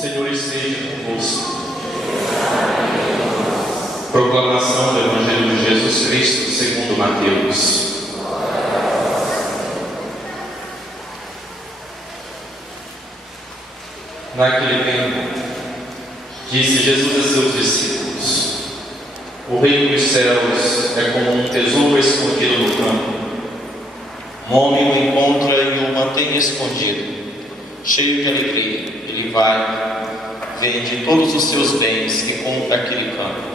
Senhor esteja convosco. Proclamação do Evangelho de Jesus Cristo segundo Mateus. Naquele tempo, disse Jesus a seus discípulos: o reino dos céus é como um tesouro escondido no campo. Um homem o encontra e o mantém escondido. Cheio de alegria, ele vai, vende todos os seus bens e compra aquele campo.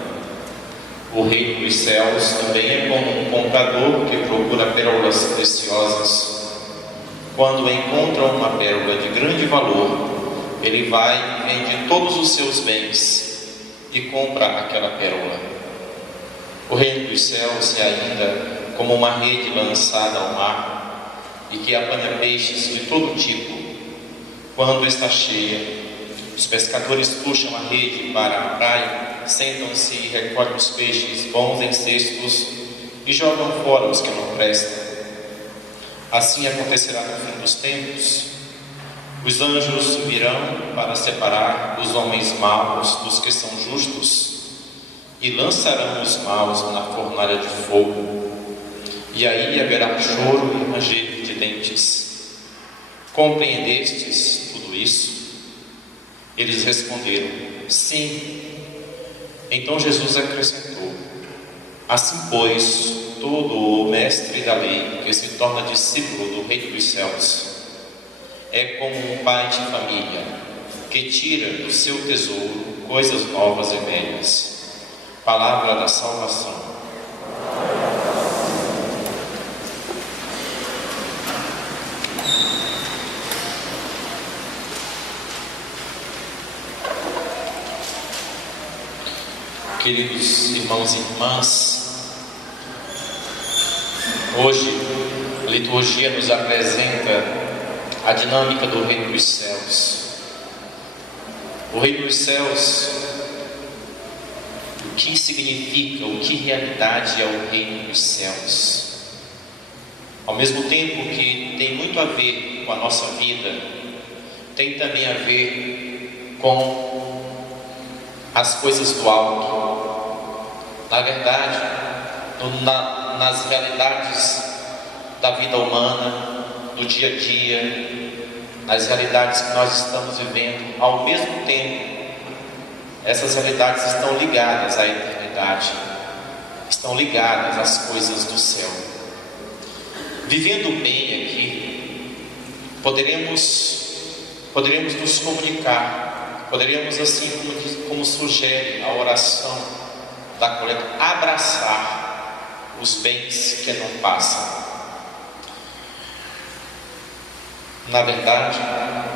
O reino dos céus também é como um comprador que procura pérolas preciosas. Quando encontra uma pérola de grande valor, ele vai, vende todos os seus bens e compra aquela pérola. O reino dos céus é ainda como uma rede lançada ao mar e que apanha peixes de todo tipo. Quando está cheia, os pescadores puxam a rede para a praia, sentam-se e recolhem os peixes bons em cestos e jogam fora os que não prestam. Assim acontecerá no fim dos tempos. Os anjos subirão para separar os homens maus dos que são justos e lançarão os maus na fornalha de fogo. E aí haverá choro e ranger de dentes. Compreendestes tudo isso? Eles responderam: sim. Então Jesus acrescentou: assim pois, todo o mestre da lei que se torna discípulo do reino dos céus é como um pai de família que tira do seu tesouro coisas novas e velhas. Palavra da salvação. Queridos irmãos e irmãs, hoje a liturgia nos apresenta a dinâmica do reino dos céus. O reino dos céus, o que significa, o que realidade é o reino dos céus? Ao mesmo tempo que tem muito a ver com a nossa vida, tem também a ver com as coisas do alto. Na verdade, nas realidades da vida humana, do dia a dia, nas realidades que nós estamos vivendo, ao mesmo tempo, essas realidades estão ligadas à eternidade, estão ligadas às coisas do céu. Vivendo bem aqui, poderemos nos comunicar, poderemos, assim como sugere a oração da coleta, abraçar os bens que não passam. Na verdade,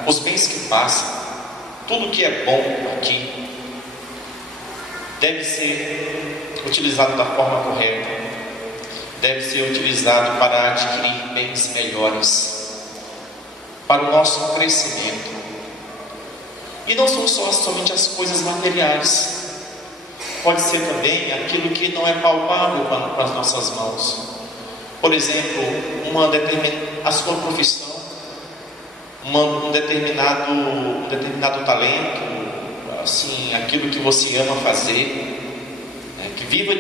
os bens que passam, tudo que é bom aqui, deve ser utilizado da forma correta, deve ser utilizado para adquirir bens melhores, para o nosso crescimento. E não são somente as coisas materiais, pode ser também aquilo que não é palpável para as nossas mãos. Por exemplo, a sua profissão, um determinado talento, assim, aquilo que você ama fazer, né? Que viva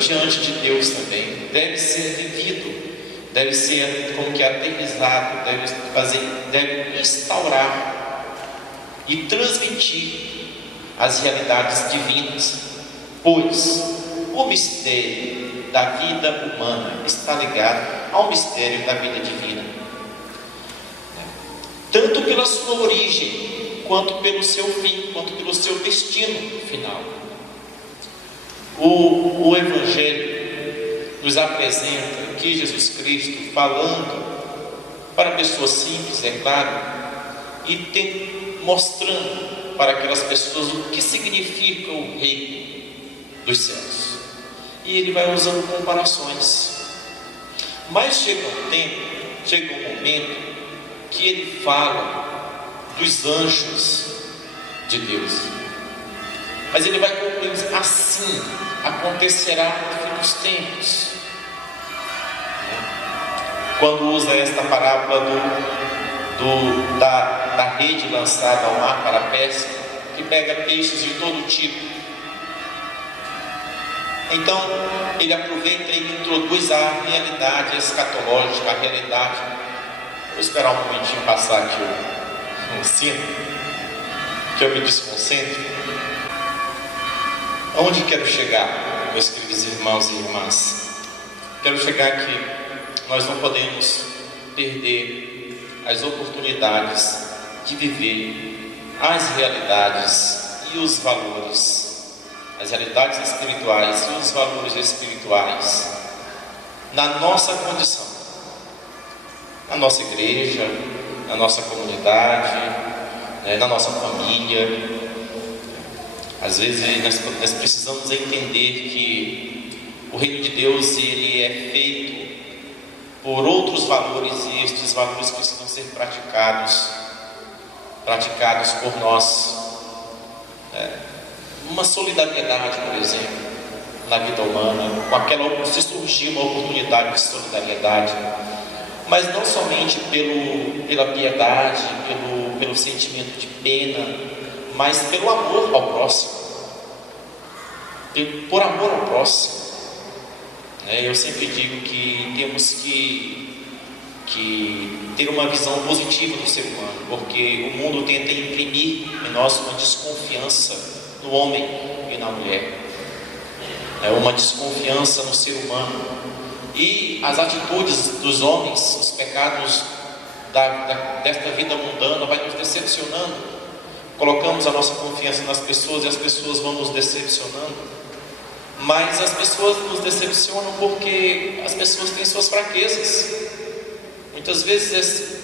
diante de Deus também. Deve ser vivido, deve ser como que eternizado, deve instaurar e transmitir as realidades divinas, pois o mistério da vida humana está ligado ao mistério da vida divina, tanto pela sua origem, quanto pelo seu fim, quanto pelo seu destino final. O Evangelho nos apresenta aqui Jesus Cristo falando para pessoas simples, é claro, e mostrando para aquelas pessoas o que significa o reino dos céus. E ele vai usando comparações. Mas chega um momento que ele fala dos anjos de Deus. Mas ele vai concluir assim: acontecerá no fim dos tempos. Quando usa esta parábola da da rede lançada ao mar para a pesca, que pega peixes de todo tipo. Então, ele aproveita e introduz a realidade escatológica, a realidade. Vou esperar um momentinho passar aqui o sino, que eu me desconcentre. Aonde quero chegar, meus queridos irmãos e irmãs? Quero chegar que nós não podemos perder as oportunidades de viver as realidades e os valores, as realidades espirituais e os valores espirituais na nossa condição, na nossa igreja, na nossa comunidade, na nossa família. Às vezes nós precisamos entender que o reino de Deus ele é feito por outros valores, e estes valores precisam ser praticados por nós. Uma solidariedade, por exemplo, na vida humana, se surgir uma oportunidade de solidariedade, mas não somente pela piedade, pelo sentimento de pena, mas pelo amor ao próximo, por amor ao próximo. Eu sempre digo que temos que ter uma visão positiva do ser humano, porque o mundo tenta imprimir em nós uma desconfiança no homem e na mulher, uma desconfiança no ser humano, e as atitudes dos homens, os pecados desta vida mundana vai nos decepcionando. Colocamos a nossa confiança nas pessoas e as pessoas vão nos decepcionando, mas as pessoas nos decepcionam porque as pessoas têm suas fraquezas. Muitas vezes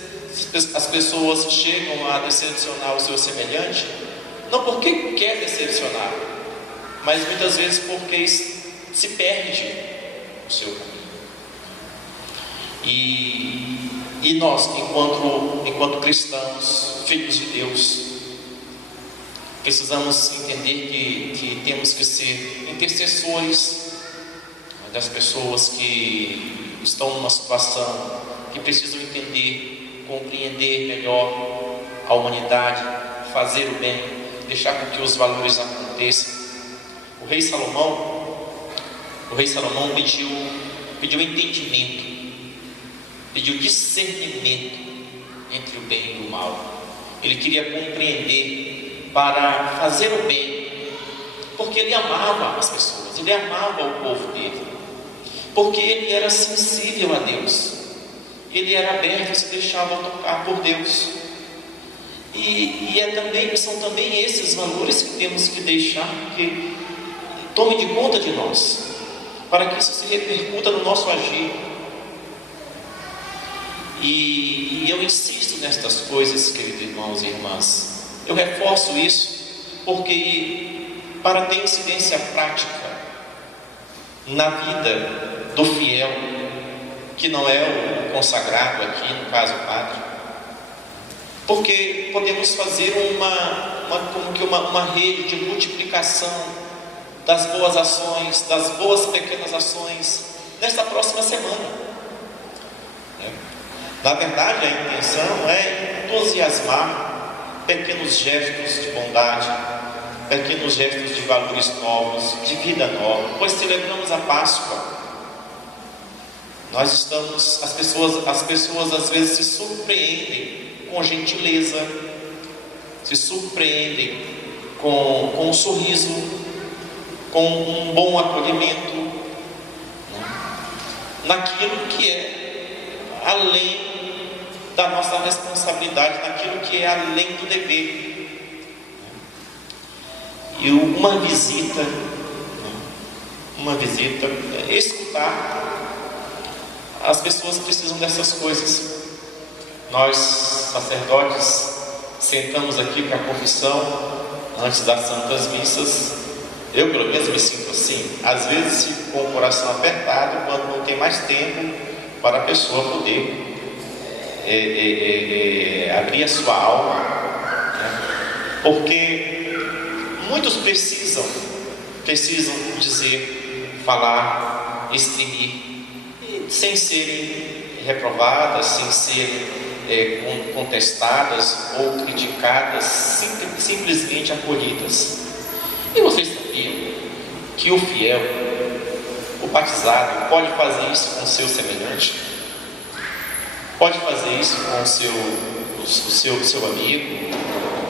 as pessoas chegam a decepcionar o seu semelhante não porque quer decepcionar, mas muitas vezes porque se perde o seu caminho. E nós, enquanto cristãos, filhos de Deus, precisamos entender que temos que ser intercessores das pessoas que estão numa situação, que precisam entender, compreender melhor a humanidade, fazer o bem, deixar com que os valores aconteçam. O rei Salomão pediu entendimento, pediu discernimento entre o bem e o mal. Ele queria compreender para fazer o bem, porque ele amava as pessoas, ele amava o povo dele, porque ele era sensível a Deus, ele era aberto, se deixava tocar por Deus. São também esses valores que temos que deixar que tome de conta de nós, para que isso se repercuta no nosso agir. E eu insisto nestas coisas, queridos irmãos e irmãs. Eu reforço isso porque, para ter incidência prática na vida do fiel, que não é o consagrado aqui, no caso o padre, porque podemos fazer uma rede de multiplicação das boas ações, das boas pequenas ações, nesta próxima semana. Na verdade, a intenção é entusiasmar pequenos gestos de bondade, pequenos gestos de valores novos, de vida nova, pois celebramos a Páscoa. As pessoas às vezes se surpreendem com gentileza, se surpreendem com um sorriso, com um bom acolhimento, naquilo que é além da nossa responsabilidade, naquilo que é além do dever. E uma visita, escutar. As pessoas precisam dessas coisas. Nós, sacerdotes, sentamos aqui para a confissão antes das Santas Missas. Eu, pelo menos, me sinto assim. Às vezes fico com o coração apertado quando não tem mais tempo para a pessoa poder abrir a sua alma, né? Porque muitos precisam dizer, falar, exprimir, sem serem reprovadas, sem serem contestadas ou criticadas, simplesmente acolhidas. E vocês sabiam que o fiel, o batizado, pode fazer isso com o seu semelhante? Pode fazer isso com o seu amigo,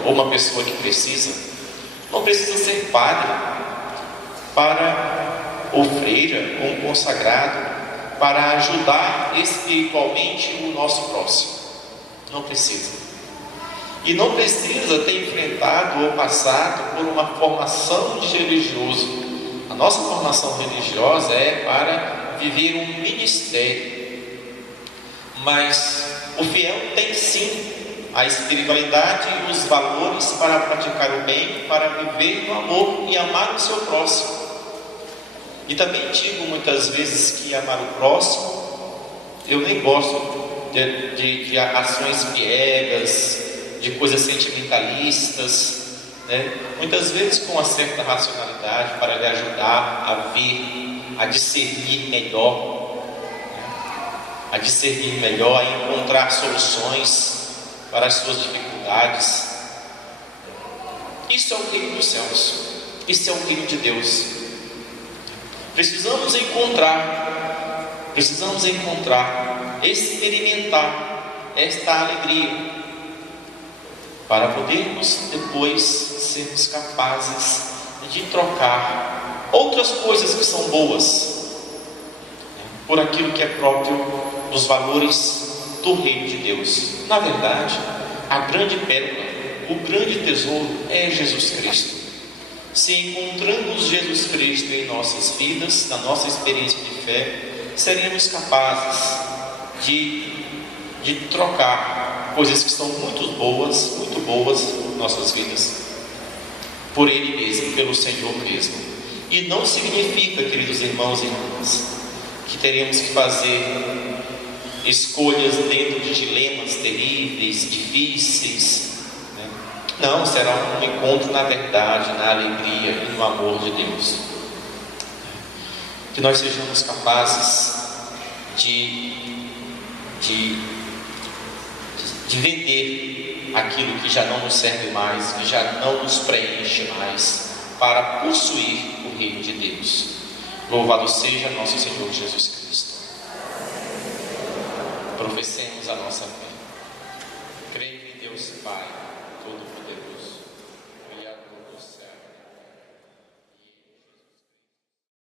ou uma pessoa que precisa? Não precisa ser padre ou freira, ou um consagrado, para ajudar espiritualmente o nosso próximo. Não precisa. E não precisa ter enfrentado ou passado por uma formação de religioso. A nossa formação religiosa é para viver um ministério. Mas o fiel tem sim a espiritualidade e os valores para praticar o bem, para viver no amor e amar o seu próximo. E também digo muitas vezes que amar o próximo, eu nem gosto de ações piegas, de coisas sentimentalistas, né? Muitas vezes com uma certa racionalidade para lhe ajudar a ver, a discernir melhor, a encontrar soluções para as suas dificuldades. Isso é o reino dos céus, isso é o reino de Deus. Precisamos encontrar, experimentar esta alegria, para podermos depois sermos capazes de trocar outras coisas que são boas por aquilo que é próprio dos valores do reino de Deus. Na verdade, a grande pérola, o grande tesouro é Jesus Cristo. Se encontramos Jesus Cristo em nossas vidas, na nossa experiência de fé, seremos capazes de trocar coisas que são muito boas em nossas vidas, por Ele mesmo, pelo Senhor mesmo. E não significa, queridos irmãos e irmãs, que teremos que fazer escolhas dentro de dilemas terríveis, difíceis, né? Não, será um encontro na verdade, na alegria e no amor de Deus. Que nós sejamos capazes de vender aquilo que já não nos serve mais, que já não nos preenche mais, para possuir o reino de Deus. Louvado seja nosso Senhor Jesus Cristo. Professemos a nossa fé. Creio em Deus Pai,